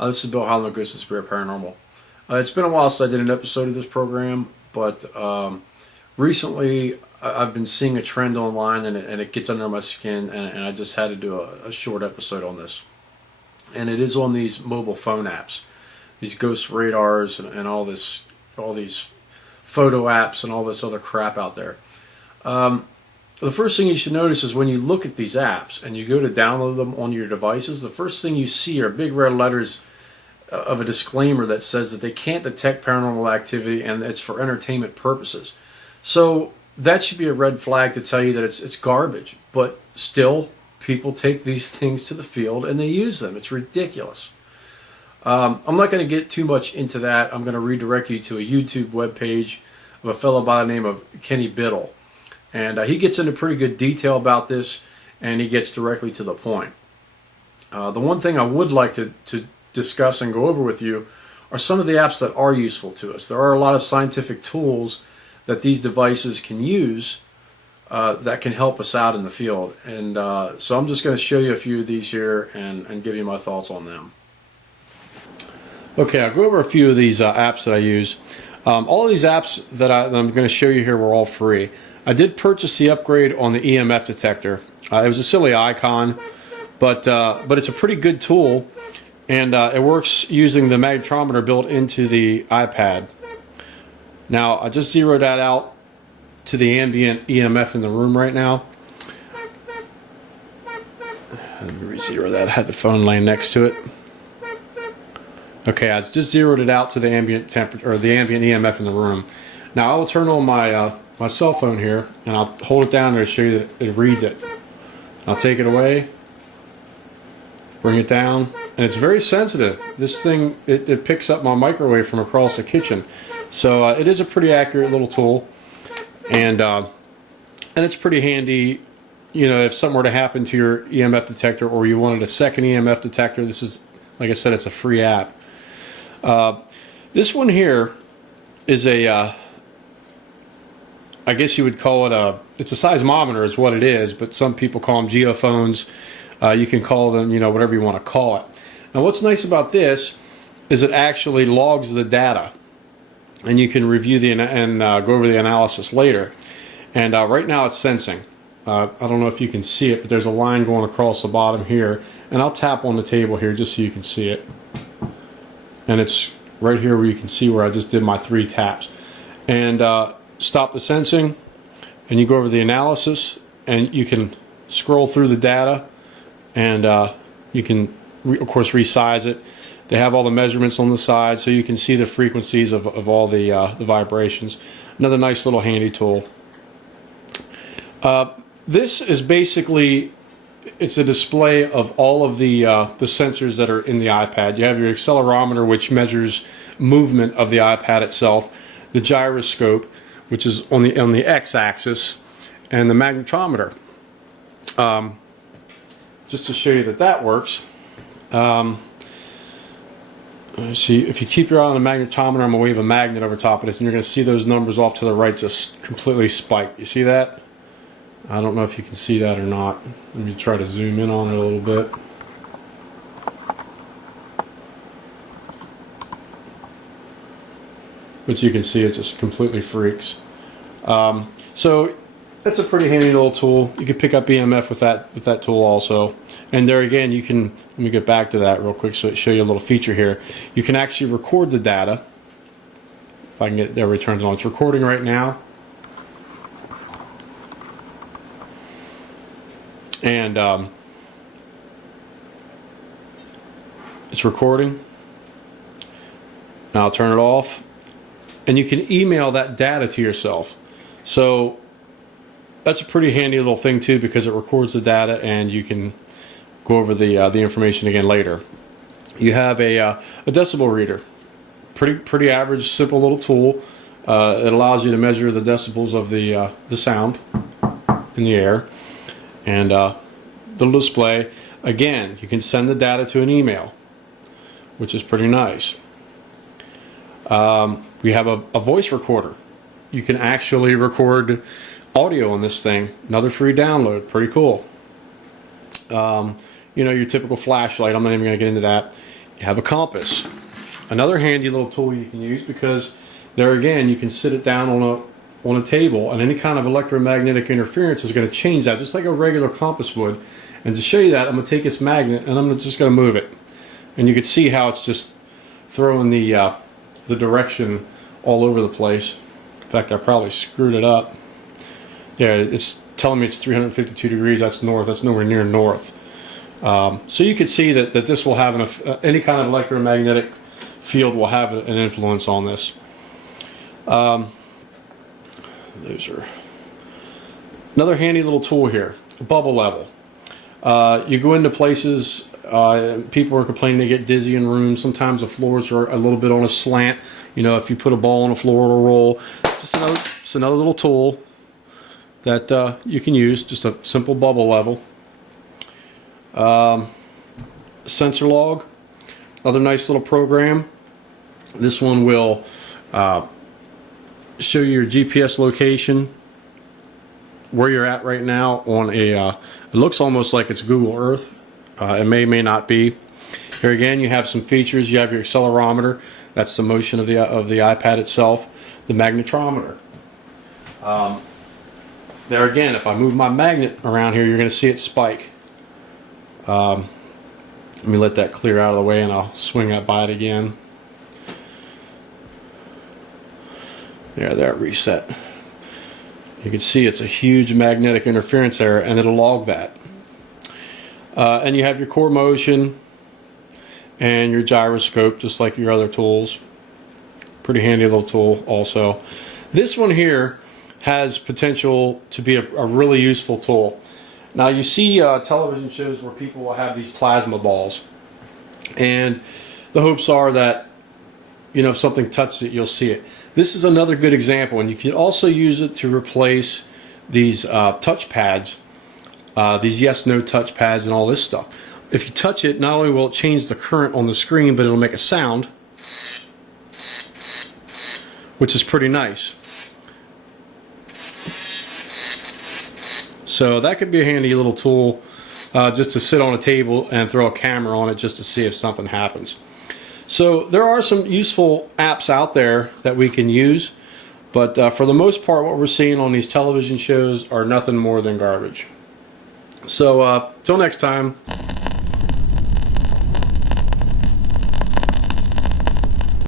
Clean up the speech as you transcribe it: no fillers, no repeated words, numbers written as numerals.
This is Bill Heiland, Ghost and Spirit Paranormal. It's been a while since I did an episode of this program, but recently I've been seeing a trend online, and it gets under my skin, and I just had to do a short episode on this. And it is on these mobile phone apps, these ghost radars, and all these photo apps and all this other crap out there. The first thing you should notice is when you look at these apps and you go to download them on your devices, the first thing you see are big red letters of a disclaimer that says that they can't detect paranormal activity and it's for entertainment purposes. So that should be a red flag to tell you that it's garbage. But still, people take these things to the field and they use them. It's ridiculous. I'm not going to get too much into that. I'm going to redirect you to a YouTube webpage of a fellow by the name of Kenny Biddle. And he gets into pretty good detail about this, and he gets directly to the point. The one thing I would like to discuss and go over with you are some of the apps that are useful to us. There are a lot of scientific tools that these devices can use that can help us out in the field. And so I'm just going to show you a few of these here and give you my thoughts on them. Okay, I'll go over a few of these apps that I use. All of these apps that I'm going to show you here were all free. I did purchase the upgrade on the EMF detector. It was a silly icon, but it's a pretty good tool, and it works using the magnetometer built into the iPad. Now, I just zeroed that out to the ambient EMF in the room right now. Let me re-zero that. I had the phone laying next to it. Okay, I just zeroed it out to the ambient temperature, or the ambient EMF in the room. Now, I will turn on my cell phone here, and I'll hold it down there to show you that it reads it. I'll take it away, bring it down, and it's very sensitive. This thing, it picks up my microwave from across the kitchen. So it is a pretty accurate little tool, and it's pretty handy. You know, if something were to happen to your EMF detector, or you wanted a second EMF detector, this is, like I said, it's a free app. This one here is a I guess you would call it it's a seismometer is what it is, but some people call them geophones. You can call them, you know, whatever you want to call it. Now, what's nice about this is it actually logs the data, and you can review and go over the analysis later. And right now it's sensing. I don't know if you can see it, but there's a line going across the bottom here, and I'll tap on the table here just so you can see it. And it's right here where you can see where I just did my 3 taps. And stop the sensing, and you go over the analysis, and you can scroll through the data, and you can of course resize it. They have all the measurements on the side, so you can see the frequencies of all the vibrations. Another nice little handy tool. This is basically, it's a display of all of the sensors that are in the iPad. You have your accelerometer, which measures movement of the iPad itself, the gyroscope, which is on the x-axis, and the magnetometer. Just to show you that works. See, if you keep your eye on the magnetometer, I'm going to wave a magnet over top of this, and you're going to see those numbers off to the right just completely spike. You see that? I don't know if you can see that or not. Let me try to zoom in on it a little bit. But you can see it just completely freaks. So that's a pretty handy little tool. You can pick up EMF with that tool also. And there again, you can, let me get back to that real quick so show you a little feature here. You can actually record the data. If I can get there, turned it on. It's recording right now. And it's recording. Now I'll turn it off. And you can email that data to yourself. So that's a pretty handy little thing too, because it records the data and you can go over the information again later. You have a decibel reader. Pretty average, simple little tool. It allows you to measure the decibels of the sound in the air. And the display, again, you can send the data to an email, which is pretty nice. We have a voice recorder. You can actually record audio on this thing. Another free download. Pretty cool. You know, your typical flashlight. I'm not even going to get into that. You have a compass. Another handy little tool you can use, because there again you can sit it down on a table, and any kind of electromagnetic interference is going to change that just like a regular compass would. And to show you that, I'm going to take this magnet and I'm just going to move it, and you can see how it's just throwing the direction all over the place. In fact, I probably screwed it up. Yeah, it's telling me it's 352 degrees. That's north. That's nowhere near north. So you can see that this will have any kind of electromagnetic field will have an influence on this. Those are another handy little tool here. A bubble level. You go into places, people are complaining they get dizzy in rooms. Sometimes the floors are a little bit on a slant. You know, if you put a ball on the floor, it'll roll. Just another little tool that you can use. Just a simple bubble level. Sensor log. Another nice little program. This one will show you your GPS location, where you're at right now on a it looks almost like it's Google Earth. It may not be. Here again you have some features. You have your accelerometer, that's the motion of the iPad itself. The magnetometer. There again, if I move my magnet around here, you're going to see it spike. Let me let that clear out of the way and I'll swing that by it again. There, reset. You can see it's a huge magnetic interference error, and it'll log that. And you have your core motion and your gyroscope, just like your other tools. Pretty handy little tool also. This one here has potential to be a really useful tool. Now you see television shows where people will have these plasma balls, and the hopes are that, you know, if something touches it, you'll see it. This is another good example, and you can also use it to replace these touch pads, these yes/no touch pads and all this stuff. If you touch it, not only will it change the current on the screen, but it'll make a sound, which is pretty nice. So that could be a handy little tool just to sit on a table and throw a camera on it just to see if something happens. So there are some useful apps out there that we can use, but for the most part what we're seeing on these television shows are nothing more than garbage. So till next time.